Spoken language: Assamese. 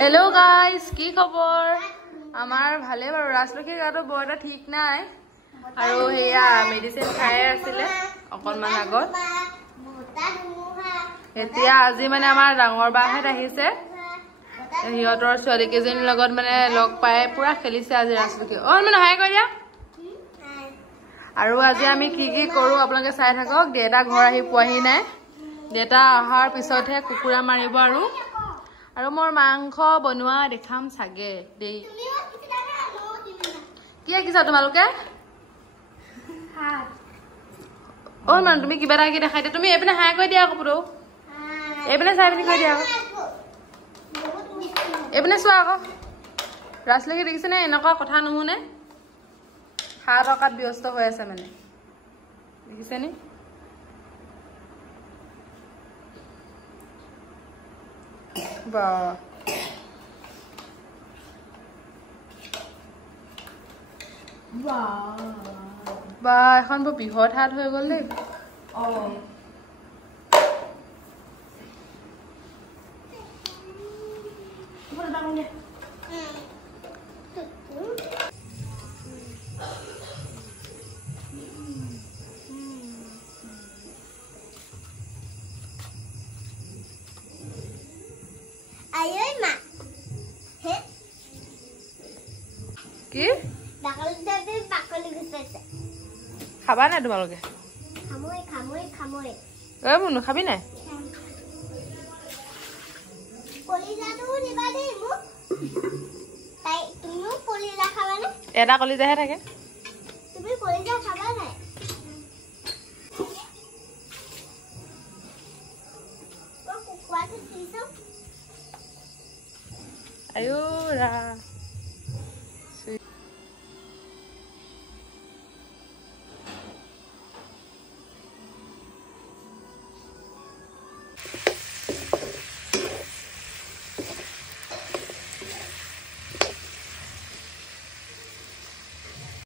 हेलो गाइस की खबर आमार भाले बारो राजलखी गातो बर এটা ঠিক নাই আৰু হেয়া মেডিসিন খাই আছিলে অকনমান আগত এতিয়া আজি মানে আমাৰ ডাঙৰ বাহেত আহিছে হিয়তৰ ছোৱালী কেজনীৰ লগত মানে লগ পাই পুৰা খেলিছে আজি ৰাজলখী অ মানে হাই কই দিয়া আৰু আজি আমি কি কৰো আপোনালোকে চাই থাকক দেটা ঘৰ আহি পোৱাহি নাই দেটা আহাৰ পিছতহে কুকুৰা মাৰিব আৰু মোৰ মাংস বনোৱা দেখাম সাগে দেই কি কিছা তোমালোকে ও মান তুমি কিবা কি দেখাই দে তুমি এপিনে হাই কই দিয়া কপুৰো এপিনে চাই পিনি কই দিয়া এপিনে চোৱা আকৌ ৰাজলখী দেখিছে নে এনেকুৱা কথা নুহুনে খা টকাত ব্যস্ত হৈ আছে মানে দেখিছে নি বা বা এখন বৰ বিহত হাত হৈ গল দেই অ Ayoy ma. He? কি Bakal jadi bakal gusese. খাবা না তোমালোকে Kamoy. এ মুনু খাবি না Kolijaটো নিবা দেই মু। তাই তুমিও কলিজা খাবা না? এটা কলিজাহে থাকে তুমি কলিজা খাবা নাই? ও কুকুৰাটো দিছো। আয়ো ৰা